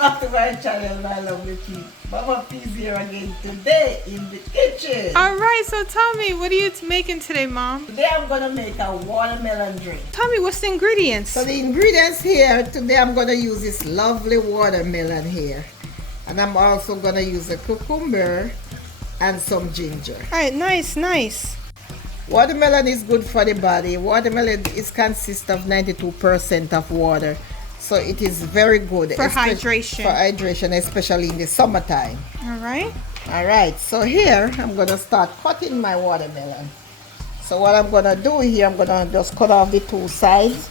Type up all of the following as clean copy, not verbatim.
back to my channel, my lovely people. Mama P's here again today in the kitchen. All right, so tell me, what are you making today, Mom? Today I'm going to make a watermelon drink. Tell me, what's the ingredients? So the ingredients here, today I'm going to use this lovely watermelon here. And I'm also going to use a cucumber and some ginger. All right, nice, nice. Watermelon is good for the body. Watermelon consists of 92% of water. So it is very good. For hydration. For hydration, especially in the summertime. All right. All right, so here I'm going to start cutting my watermelon. So what I'm going to do here, I'm going to just cut off the two sides.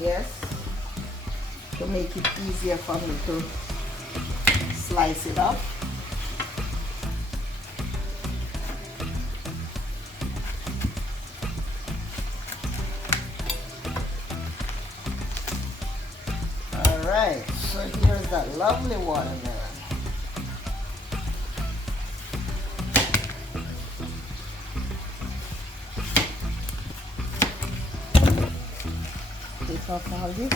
Yes. To make it easier for me to slice it up. Alright, so here's that lovely watermelon. Take off all this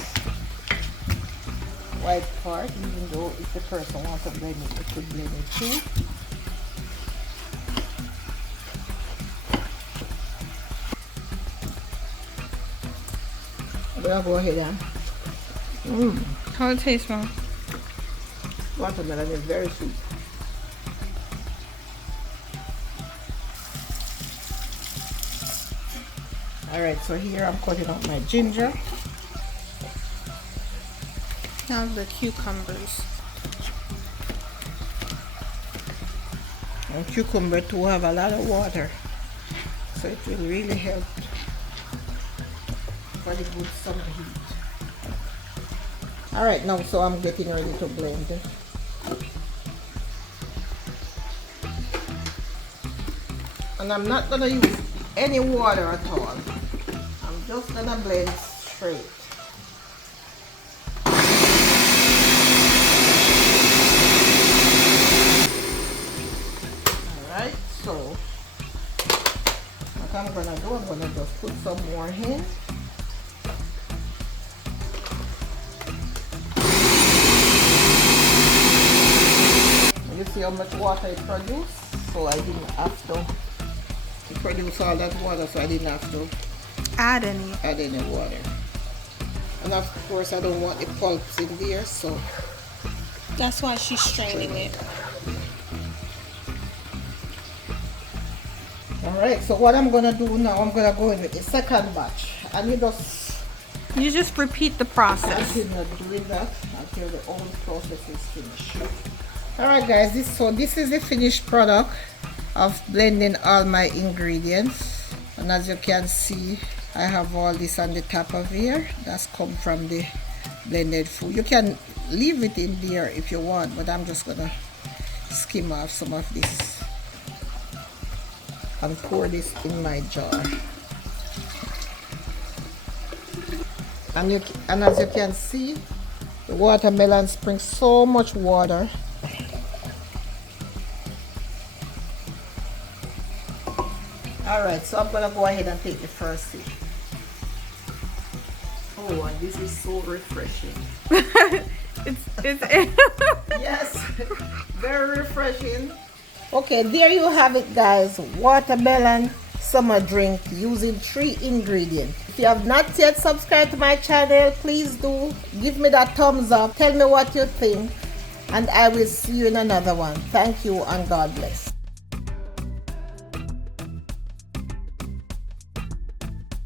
white part, even though if the person wants to blend it, they could blend it too. I'm gonna go ahead and How it taste, Mom? watermelon is very sweet. Alright, so here I'm cutting out my ginger. Now the cucumbers. And cucumber too have a lot of water, so it will really help for the good summer heat. Alright, now so I'm getting ready to blend it. And I'm not going to use any water at all. I'm just going to blend straight. Alright, so what I'm going to do, I'm going to just put some more in. You see how much water it produced? So I didn't have to produce all that water, so I didn't have to Add any. add any water. And of course I don't want the pulps in there, so That's why she's straining it. alright, so what I'm gonna do now, I'm gonna go in with the second batch. And You just repeat the process. continue doing that until the whole process is finished. Alright guys, this is the finished product of blending all my ingredients. And as you can see, I have all this on the top of here. That's come from the blended food. You can leave it in there if you want, but I'm just gonna skim off some of this and pour this in my jar. And as you can see, the watermelon brings so much water. Alright, so I'm gonna go ahead and take the first sip. Oh, and this is so refreshing. It's Yes, very refreshing. Okay, there you have it guys. Watermelon summer drink using 3 ingredients. If you have not yet subscribed to my channel, please do. Give me that thumbs up. Tell me what you think. And I will see you in another one. Thank you and God bless.